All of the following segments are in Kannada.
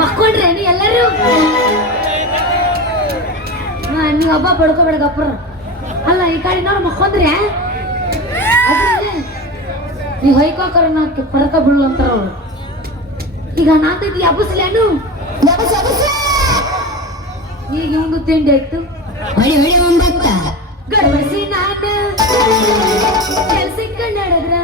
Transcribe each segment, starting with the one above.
ಮಕ್ಕೊಂಡ್ರೇನು ಎಲ್ಲರೂ? ನೀವು ಹಬ್ಬ ಪಡ್ಕೋಬೇಡ ಗಪ್ರ. ಅಲ್ಲ ಈ ಕಡೆ ನಾವು ಮಕ್ಕೊಂಡ್ರೆ ನೀವು ಹೊಯ್ಕೋಕರ ಪರಕ ಬಿಡ್ಲು ಅಂತಾರ ಅವ್ರು. ಈಗ ನಾತೈತಿ ಹಬ್ಬಸ್ಲೇನು? ಈಗ ಒಂದು ತಿಂಡಿ ಆಯ್ತು. ಗರ್ಭಸಿ ನಾಟ ಕೆಲ್ಸಕ್ಕೆ ನಡೆದ್ರ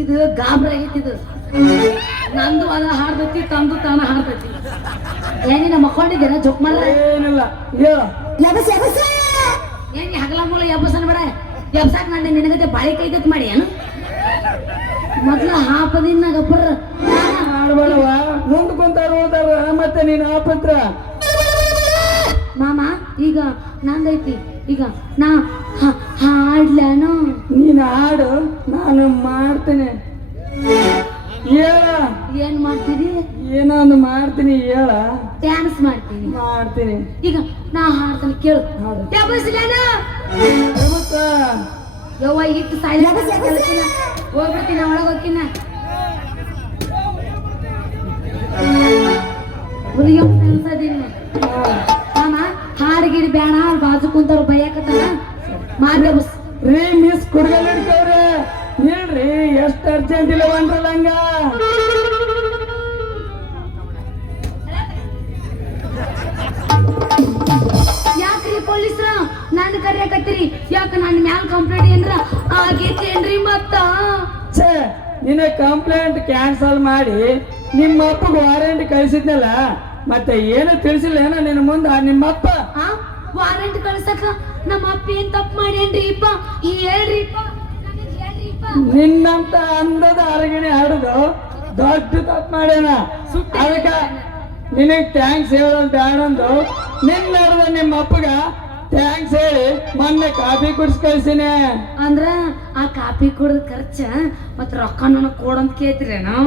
ಇದು ಗಾಬ್ರ ಆಗೈತಿದು. ನಂದು ಅದ ಹಾಡ್ತೈತಿ, ತಂದು ತಾನ ಹಾಡ್ತೈತಿ. ಏನಿನ ಮಕ್ಕೊಂಡಿದ್ದೇನ ಜೋಕ್ ಮಾಡ? ಏನಿಲ್ಲ ಏನ್ ಹಗಲ ಮೂಲ ಎಬ್ಬಸನ್ ಬೇಡ. ಎಬ್ಸಾಕ್ ನಾನು ನಿನಗತೆ ಬಾಳಿ ಕೈದತ್ ಮಾಡಿ ಏನು ಮೊದ್ಲ ಹಾಪದಿನ ಗಬ್ಬರ ಹಾಡ್ಬೇಡವ. ಮುಂದ್ ಕುಂತಾರ ಹೋದಾರ ಮತ್ತೆ ನೀನ್ ಹಾಪತ್ರ ಮಾಮ. ಈಗ ನಂದೈತಿ, ಈಗ ನಾ ಹಾಡ್ಲೇನು? ನೀನ್ ಹಾಡು, ನಾನು ಮಾಡ್ತೇನೆ. ಹೇಳ ಏನ್ ಮಾಡ್ತೀರಿ? ಏನೋ ಒಂದು ಮಾಡ್ತೀನಿ, ಹೇಳ. ಡ್ಯಾನ್ಸ್ ಮಾಡ್ತೀನಿ. ಮಾಡ್ತೀನಿ. ಈಗ ನಾ ಹಾಡ್ತೀನಿ ಕೇಳು. ಯವ್ವ ಇಟ್ಟು ಹೋಗ್ಬಿಡ್ತೀನಿ, ಒಳಗೆ ಹೋಗ್ತೀನ. ಮಾಮ ಹಾಡಿಗಿಡಿ ಬೇಡ, ಬಾಜು ಕುಂತವ್ರು ಬೈಯಾಕತ್ತಾರ. ಮಾಡ್ದೆ ಬಸ್ ರೀ ಮಿಸ್ ಕುಡ್ಗಲ್ ಹಿಡ್ತವ್ರೆ. ಹೇಳ್ರಿ ಎಷ್ಟ್ ಅರ್ಜೆಂಟ್ ಇಲ್ಲ ಅಂದ್ರಲ್ಲ ಹಂಗ. ಯಾಕ್ರಿ ಪೊಲೀಸ್ರ ನಾನು ಕರಿಯಾಕತ್ತೀರಿ? ಯಾಕ ನನ್ನ ಮ್ಯಾಲ ಕಂಪ್ಲೇಂಟ್ ಏನ್ರ ಆಗೈತೇನ್ರಿ? ಮತ್ತ ಛೇ, ನಿನ್ನ ಕಂಪ್ಲೇಂಟ್ ಕ್ಯಾನ್ಸಲ್ ಮಾಡಿ ನಿಮ್ಮ ಅಪ್ಪಗೆ ವಾರಂಟ್ ಕಳಿಸಿದ್ನಲ್ಲ, ಮತ್ತೆ ಏನು ತಿಳಿಸಿಲ್ಲ ಏನೋ ನಿನ್ನ ಮುಂದ ನಿಮ್ಮಪ್ಪ? ವಾರಂಟ್ ಕಳ್ಸಕ ನಮ್ಮ ಅಪ್ಪ ಏನ್ ತಪ್ಪು ಮಾಡ್ಯಾನ್ರಿಪ್ಪ? ಹೇಳ್ರಿಪ್ಪ. ನಿನ್ನಂತ ಅಂದದ ಅರಗಿಣಿ ಹಾಡುದು ದೊಡ್ಡ ತಪ್ಪು ಮಾಡ್ಯಾನ. ಅದಕ್ಕ ನಿನಗ್ ಥ್ಯಾಂಕ್ಸ್ ಹೇಳೋದು ಬ್ಯಾಡಂದು ನಿನ್ನ ನಡೆದ ನಿಮ್ಮ ಅಪ್ಪಗ ಥ್ಯಾಂಕ್ಸ್ ಹೇಳಿ ಮೊನ್ನೆ ಕಾಫಿ ಕುಡಿಸ್ ಕಳ್ಸಿನಿ. ಅಂದ್ರ ಆ ಕಾಫಿ ಕುಡ್ದ ಖರ್ಚ ಮತ್ ರೊಕ್ಕ ನನಗ್ ಕೊಡಂತ ಕೇಳ್ತಿರೇನೋ?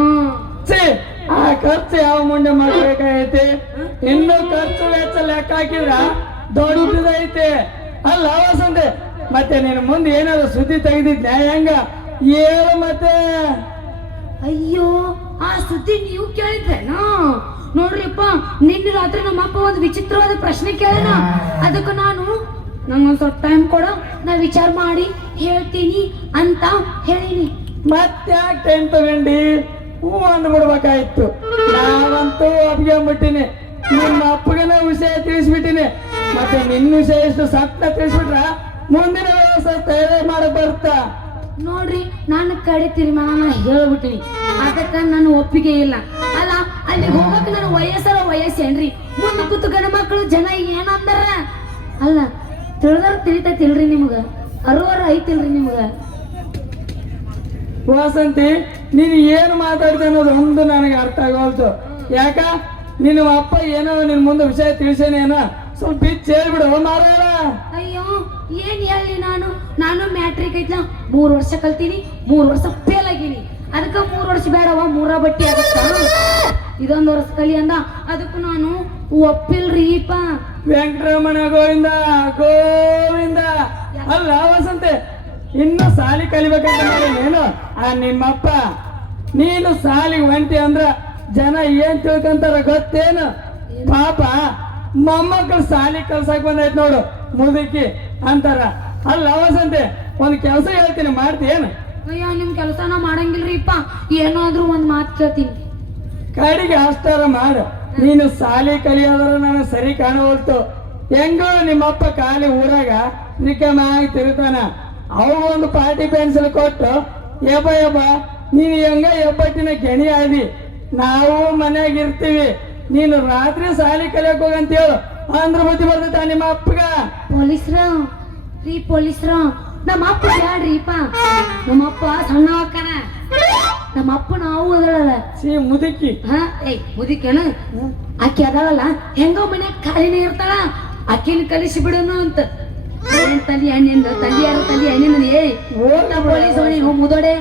ಆ ಖರ್ಚು ಯಾವ ಮುಂದೆ ಮಾಡ್ಬೇಕಾಗೈತಿ? ಇನ್ನು ಖರ್ಚು ವೆಚ್ಚ ಲೆಕ್ಕ ಹಾಕಿದ್ರ ದೊಡ್ಡದೈತಿ ಅಲ್ಲ ವಸಂತೆ. ಮತ್ತೆ ನೀನು ಮುಂದೆ ಏನಾದ್ರು ಸುದ್ದಿ ತೆಗೆದಿದ್ನ ಹೆಂಗ ಹೇಳು ಮತ್ತೆ. ಅಯ್ಯೋ, ಆ ಸುದ್ದಿ ನೀವು ಕೇಳಿದ್ರೇನೋ? ನೋಡ್ರಿಪ್ಪ, ನಿನ್ನೆ ರಾತ್ರಿ ನಮ್ಮ ಅಪ್ಪ ಒಂದು ವಿಚಿತ್ರವಾದ ಪ್ರಶ್ನೆ ಕೇಳೋಣ. ಅದಕ್ಕೆ ನಂಗೊಂದ್ ಸ್ವಲ್ಪ ಟೈಮ್ ಕೊಡು, ನಾ ವಿಚಾರ ಮಾಡಿ ಹೇಳ್ತೀನಿ ಅಂತ ಹೇಳಿನಿ. ಮತ್ತ್ಯಾಕೆ ಟೈಮ್ ತಗೊಂಡಿ? ಹ್ಞೂ ಅಂದ್ಬಿಡ್ಬೇಕಾಯ್ತು. ನಾವಂತೂ ಅಪ್ಕೊಂಡ್ಬಿಟ್ಟಿನಿ, ನಿಮ್ಮ ಅಪ್ಪಗನ ವಿಷಯ ತಿಳಿಸ್ಬಿಟ್ಟಿನಿ. ಮತ್ತೆ ನಿನ್ನ ವಿಷಯ ಎಷ್ಟು ಸತ್ತ ತಿಳಿಸ್ಬಿಟ್ರ ಮುಂದಿನ ವ್ಯವಸ್ಥೆ ತಯಾರಿ ಮಾಡಕ್ ಬರ್ತಾ. ನೋಡ್ರಿ, ನಾನು ಕಡೆ ತೀರ್ಮಾನ ಹೇಳ್ಬಿಟ್ಟಿನಿ. ಅದಕ್ಕ ನನ್ನ ಒಪ್ಪಿಗೆ ಇಲ್ಲ. ಅಲ್ಲ, ಅಲ್ಲಿ ಹೋಗಕ್ ನನ್ನ ವಯಸ್ಸೇನ್ರಿ? ಮುಂದೆ ಕೂತು ಗಂಡ ಮಕ್ಕಳು ಜನ ಏನಂದಾರ? ಅಲ್ಲ, ತಿಳಿದವ್ರು ತಿಳಿತೈತಿಲ್ರಿ ನಿಮ್ಗ? ಅರುವರ ಐತಿಲ್ರಿ ನಿಮ್ಗ? ವಸಂತಿ, ನೀನು ಏನು ಮಾತಾಡ್ತಿ ಅನ್ನೋದು ಒಂದು ನನಗೆ ಅರ್ಥ ಆಗೋಲ್ತು. ಯಾಕ ನಿನ್ನ ಅಪ್ಪ ಏನೋ ನಿನ್ ಮುಂದೆ ವಿಷಯ ತಿಳಿಸೇನೇನ? ಸ್ವಲ್ಪ ಬಿಚ್ಚ ಹೇಳ್ಬಿಡು ಮಾರಾಯ. ಅಯ್ಯೋ, ಏನ್ ಹೇಳಿ ನಾನು ಮ್ಯಾಟ್ರಿಕ್ ಐತ್ಲ 3 ವರ್ಷ ಕಲ್ತೀನಿ, 3 ವರ್ಷ ಫೇಲ್ ಆಗೀನಿ. ಅದಕ್ಕ 3 ವರ್ಷ ಬೇಡವ, 3 ಬಟ್ಟಿ ಆಗತ್ತ. ಇದೊಂದು ವರ್ಷ ಕಲಿ ಅಂದ. ಅದಕ್ಕೂ ನಾನು ಒಪ್ಪಿಲ್ರಿಪ್ಪ. ವೆಂಕಟರಮಣ ಗೋವಿಂದ ಗೋವಿಂದ. ಅಲ್ಲ ವಸಂತೆ, ಇನ್ನು ಸಾಲಿ ಕಲಿಬೇಕಂತ ಮಾಡೇನೇನು ಆ ನಿಮ್ಮಪ್ಪ? ನೀನು ಸಾಲಿಗೆ ಹೊಂಟಿ ಅಂದ್ರ ಜನ ಏನ್ ತಿಳ್ಕೊಂತಾರ ಗೊತ್ತೇನು? ಪಾಪ ಮೊಮ್ಮಕ್ಕಳು ಸಾಲಿ ಕಲ್ಸಕ್ ಬಂದೈತ್ ನೋಡು ಮುದುಕಿ ಅಂತಾರ. ಅಲ್ಲ ವಸಂತೆ, ಒಂದ್ ಕೆಲಸ ಹೇಳ್ತೀನಿ, ಮಾಡ್ತೀಯೇನು? ಅಯ್ಯೋ, ನಿಮ್ ಕೆಲಸನ ಮಾಡಂಗಿಲ್ರಿಪ್ಪ. ಏನಾದ್ರೂ ಒಂದ್ ಮಾತು ಕೇಳ್ತೀನಿ. ಕಡೆಗೆ ಅಷ್ಟಾರ ಮಾಡು. ನೀನು ಸಾಲಿ ಕಲಿಯೋದ್ರ ನನಗೆ ಸರಿ ಕಾಣವಲ್ತು. ಹೆಂಗೋ ನಿಮ್ಮಪ್ಪ ಖಾಲಿ ಊರಾಗ ರಿಕಮಾಗಿ ತಿರುತಾನ. ಅವು ಒಂದು ಪಾರ್ಟಿ ಪೆನ್ಸಿಲ್ ಕೊಟ್ಟು ಎಬ್ಬ ಎಬ್ಬ ನೀನು ಹೆಂಗ ಎಬ್ಬಟ್ಟಿನ ಗೆಣಿ ಆದಿ, ನಾವು ಮನ್ಯಾಗ ಇರ್ತೀವಿ, ನೀನು ರಾತ್ರಿ ಸಾಲಿ ಕಲಿಯಕ್ ಹೋಗಂತ ಹೇಳು ಅಂದ್ರ ಬುದ್ಧಿ ಬರ್ತೈತ ನಿಮ್ಮ ಅಪ್ಪಗ. ಪೊಲೀಸ್ರ ನಮ್ಮ ಅಪ್ಪ ಬ್ಯಾಡ್ರಿಪ್ಪ. ನಮ್ಮಪ್ಪ ಸಣ್ಣ ಅಕ್ಕನ, ನಮ್ಮ ಅಪ್ಪ ನಾವು ಅದಳಲ್ಲ ಮುದುಕಿ. ಮುದಿಕೇನ ಆಕಿ ಅದಳಲ್ಲ, ಹೆಂಗೋ ಮನ್ಯಾಗ ಖಾಲಿನೇ ಇರ್ತಾಳ, ಆಕಿನ ಕಲಿಸಿ ಬಿಡೋನು ಅಂತ. ತಲಿ ಹಣ್ಣಿಂದ ತಲಿಯಾರ ತಲಿ ಹಣ್ಣಿಂದ ಪೊಲೀಸ್ ಮುದೋಡೆ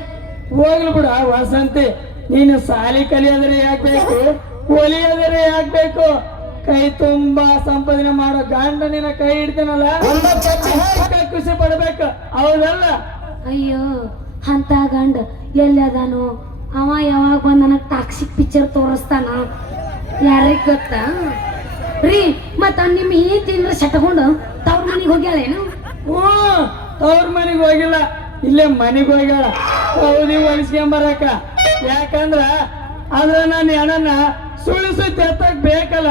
ಹೋಗ್ಲಿ ಬಿಡ ವಸಂತಿ. ನೀನು ಸಾಲಿ ಕಲಿಯೋದ್ರೆ ಯಾಕ್ಬೇಕು, ಒಲಿಯೋದ್ರೆ ಯಾಕ್ಬೇಕು? ಕೈ ತುಂಬಾ ಸಂಪಾದನೆ ಮಾಡೋ ಗಂಡ ನಿನ್ನ ಕೈ ಹಿಡ್ತೀನಲ್ಲ, ಖುಷಿ ಪಡ್ಬೇಕು, ಹೌದಲ್ಲ? ಅಯ್ಯೋ ಅಂತ ಗಂಡ ಎಲ್ಲದಾನು? ಅವ ಯಾವಾಗ ಬಂದ ನನಗ್ ಟಾಕ್ಸಿಕ್ ಪಿಕ್ಚರ್ ತೋರಿಸ್ತಾನ, ಯಾರಿಗ್ ಗೊತ್ತಾ ರೀ? ಮತ್ತ ನಿಮ್ಮ ಈ ತಿಂದ್ರ ಸಟ್ಕೊಂಡು ತವ್ರ ಮನೆಗೆ ಹೋಗ್ಯಾಳೇನು? ತವ್ರ ಮನೆಗೆ ಹೋಗಿಲ್ಲ, ಇಲ್ಲೇ ಮನೆಗೆ ಹೋಗ್ಯಾಳ. ಹೌದಿ ಒಲಿಸ್ಕೊಂಬರಕ. ಯಾಕಂದ್ರ ಆದ್ರ ನಾನು ಹೆಣನ ಸುಳಿಸು ತೆತ್ತಕ್ ಬೇಕಲ್ಲ.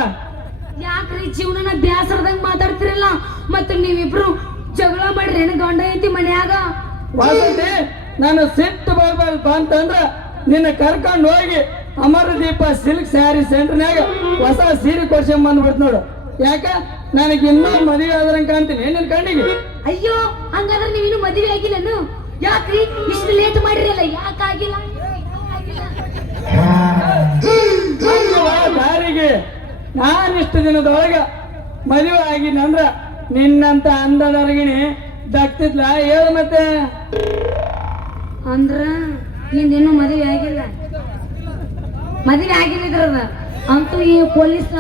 ಯಾಕ್ರಿ ಜೀವನನ ಬ್ಯಾಸರದಂಗ ಮಾತಾಡ್ತಿರಲ್ಲ? ಮತ್ತೆ ನೀವಿಬ್ರು ಜಗಳ ಮಾಡ್ರಿ ಏನ ಗಂಡ ಐತಿ ಮನ್ಯಾಗ? ವಾಸಂತಿ, ನಾನು ಸಿಟ್ಟು ಬರ್ಬಾರ್ದು ಅಂತಂದ್ರ ನಿನ್ನ ಕರ್ಕೊಂಡು ಹೋಗಿ ಅಮರದೀಪ ಸಿಲ್ಕ್ ಸ್ಯಾರಿ ಸೆಂಟರ್ನ್ಯಾಗ ಹೊಸ ಸೀರೆ ಕೊಡ್ಸಂಗ್ ಬಂದ್ಬಿಡ್ತು ನೋಡು. ಯಾಕ ನನಗೆ ಇನ್ನೂ ಮದುವೆ ಆದ್ರಂಗ ಕಾಣ್ತೀನಿ ನಿನ್ನ ಕಣ್ಣಿಗೆ. ಅಯ್ಯೋ ಹಂಗಾದ್ರೆ ನೀವಿನ್ನು ಮದುವೆ ಆಗಿಲ್ಲನು? ಯಾಕ್ರಿ ಇಷ್ಟು ಲೇಟ್ ಮಾಡಿರಲ್ಲ? ಯಾಕಾಗಿಲ್ಲ? ದಾರಿಗೆ ನಾನಿಷ್ಟು ದಿನದೊಳಗ ಮದುವೆ ಆಗಿನಂದ್ರ ನಿನ್ನಂತ ಅಂದದರ್ಗಿಣಿ ದಕ್ತಿದ್ಲ? ಹೇಳು ಮತ್ತೆ. ಅಂದ್ರ ನಿಂದೇನು ಮದುವೆ ಆಗಿಲ್ಲ? ಮದುವೆ ಆಗಿಲ್ಲ ಇದ್ರದ ಅಂತೂ ಈ ಪೊಲೀಸ್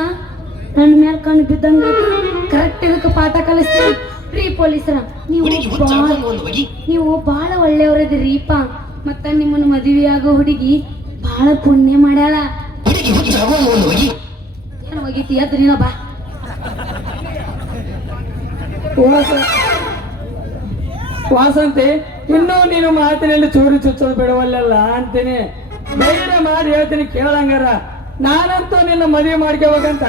ನನ್ನ ಮೇಲೆ ಕಣ್ಣು ಬಿದ್ದಂಗ ಕರೆಕ್ಟ್ ಇದಕ್ಕೆ ಪಾಠ ಕಲಿಸ್ತೀವಿ ರೀ. ಪೊಲೀಸರ ನೀವು ಬಹಳ ಒಳ್ಳೆಯವ್ರದಿರೀಪ. ಮತ್ತ ನಿಮ್ಮನ್ನ ಮದುವೆ ಆಗೋ ಹುಡುಗಿ ಬಹಳ ಪುಣ್ಯ ಮಾಡ್ಯಾಳ. ಏನು ಹೋಗಿತಿ ಅದ್ ನೀನ ಬಾ. ವಾಸಂತಿ, ಇನ್ನೂ ನೀನು ಮಾತಿನಲ್ಲಿ ಚೂರಿ ಚುಚ್ಚೋದು ಬಿಡವಲ್ಲ ಅಂತೀನಿ. ಧೈರ್ಯ ಮಾಡಿ ಹೇಳ್ತೀನಿ ಕೇಳಂಗಾರ. ನಾನಂತೂ ನಿನ್ನ ಮದುವೆ ಮಾಡ್ಕೋಬೇಕಂತ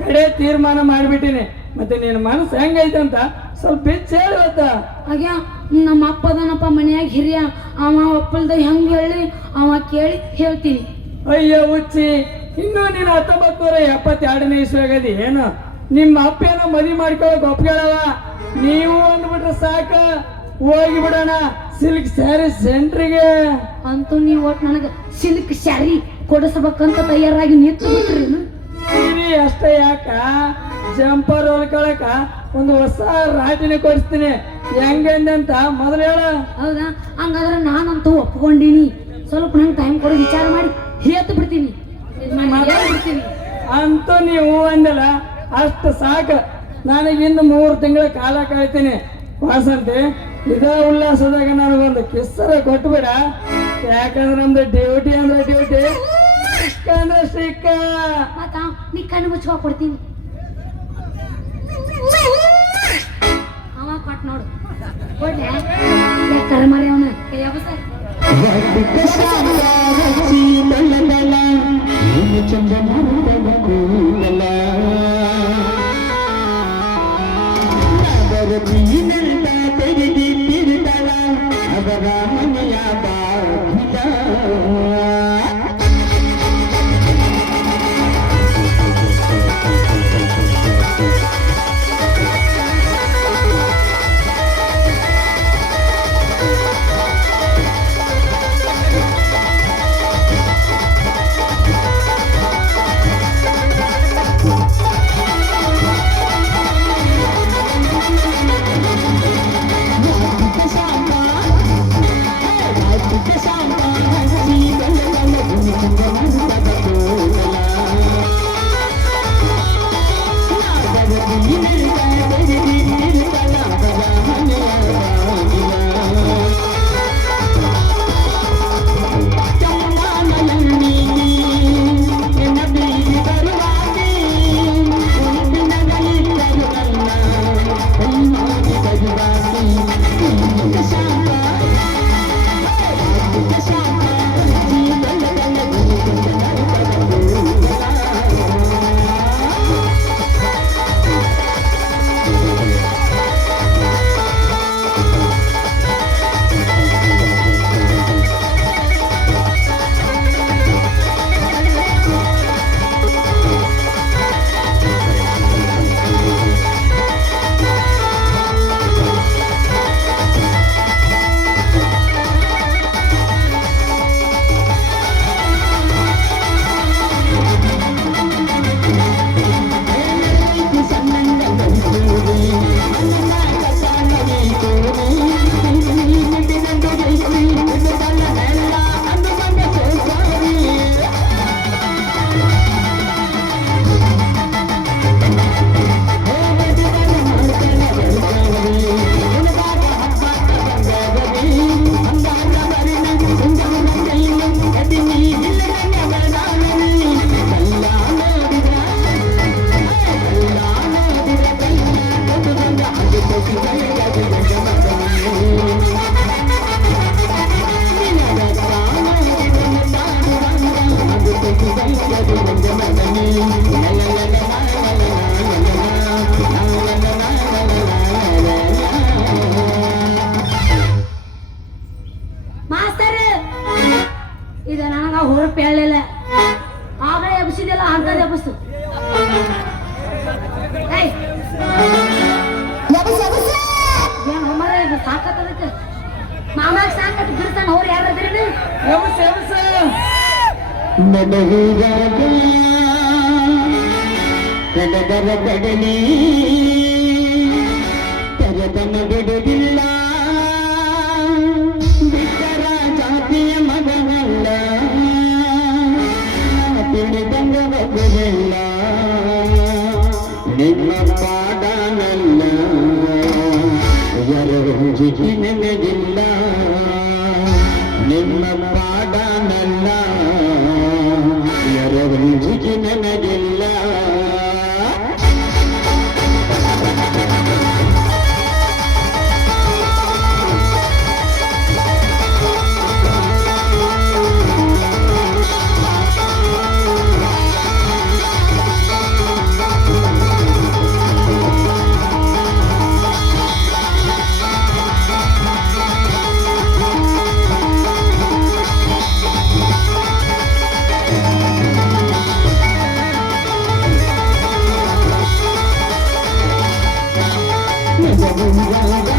ಕಡೆ ತೀರ್ಮಾನ ಮಾಡಿಬಿಟ್ಟಿನಿ. ಮತ್ತೆ ನಿನ್ನ ಮನಸ್ಸು ಹೆಂಗೈತೆ ಅಂತ ಸ್ವಲ್ಪ ಬಿಚ್ಚ ಹೇಳುವತ್ತ. ಹಾಗ್ಯಾ ನಮ್ಮ ಅಪ್ಪ ಅದನಪ್ಪ ಮನ್ಯಾಗ ಹಿರಿಯ, ಅವ ಒಪ್ಪಲ್ದ ಹೆಂಗ್ ಹೇಳಿ ಅವ ಕೇಳಿ ಹೇಳ್ತೀನಿ. ಅಯ್ಯೋ ಹುಚ್ಚಿ, ಇನ್ನೂ ನೀನು 1972ನೇ ಇಸ್ವಾಗದಿ ಏನು? ನಿಮ್ಮ ಅಪ್ಪೇನೋ ಮದುವೆ ಮಾಡ್ಕೊಳಕ್ ಒಪ್ಕೊಳ್ಳವ. ನೀವು ಅಂದ್ಬಿಟ್ರೆ ಸಾಕ, ಹೋಗಿ ಬಿಡೋಣ ಸಿಲ್ಕ್ ಸ್ಯಾರಿ ಸೆಂಟ್ರಿಗೆ. ಅಂತೂ ನೀವು ಒಟ್ಟು ನನಗೆ ಸಿಲ್ಕ್ ಸ್ಯಾರಿ ಕೊಡಿಸ್ಬೇಕಂತ ತಯಾರಾಗಿ ನಿಂತು ಬಿಟ್ರೇನು? ಸೀರೆ ಅಷ್ಟೇ ಯಾಕ, ಜಂಪರ್ ಹೊಲ್ಕೊಳಕ ಒಂದು ಹೊಸ ರಾಟಿನ ಕೊಡಿಸ್ತೀನಿ. ಹೆಂಗಂತ ಮೊದಲು ಹೇಳ. ಹೌದಾ? ಹಂಗಾದ್ರೆ ನಾನಂತೂ ಒಪ್ಕೊಂಡಿನಿ. ಸ್ವಲ್ಪ ನಂಗೆ ಟೈಮ್ ಕೊಡಿ, ವಿಚಾರ ಮಾಡಿ ಹೇಳ್ತು ಬಿಡ್ತೀನಿ. ಅಂತೂ ನೀವು ಅಂದಲ್ಲ ಅಷ್ಟು ಸಾಕ. ನನಗಿನ್ನು 3 ತಿಂಗಳ ಕಾಲ ಕಾಯ್ತೀನಿ. ವಾಸಂತಿ, ಇದ ಉಲ್ಲಾಸದಾಗ ನನಗೊಂದು ಕಿಸ್ಸರ ಕೊಟ್ಬಿಡ. ಯಾಕಂದ್ರೆ ನಮ್ದು ಡ್ಯೂಟಿ ಅಂದ್ರೆ ಡ್ಯೂಟಿ, ಸಿಕ್ಕ ಅಂದ್ರೆ ಸಿಕ್ಕ. ಮತ್ತ ನೀ ಕಣ್ಣು ಮುಚ್ಚುವ ಕೊಡ್ತೀನಿ. ಅವ ಕೊಟ್ಟು ನೋಡು, ಕೊಡ್ಲೆ ಕರ್ಮಾರಿ ಅವನ ಎಬ್ಸಿದೆಲ್ಲ ಅಂತದ್ ಎಬ್ಸು ಏಯ್ ಏನ್ ಹೋಮರ ಇದು ಸಾಕತ್ತದಕ್ಕೆ ಮಾಮಾಗ ಸಾಕತ್ ಬಿಡ್ತಾನ ಅವ್ರು ಯಾರು ಅದ್ರಿ ಎಬ್ಸ್ ಎಬ್ಸ್ ನಡೆಯುವಾಗ ಕಡದರ ಕಡಲಿ ತರತನ ಬಿಡುವುದಿಲ್ಲ ಬಿಟ್ಟರ ಜಾತಿಯ ಮಗನಲ್ಲ ತಿಳಿದಂಗ ಹೋಗುವುದಿಲ್ಲ ನಿಮ್ಮ ಪಾಡನಲ್ಲ ಯಾರು ನನಗಿಲ್ಲ ನಿಮ್ಮ ಪಾಡನಲ್ಲ ಯಾರು ನನಗಿಲ್ಲ Thank you.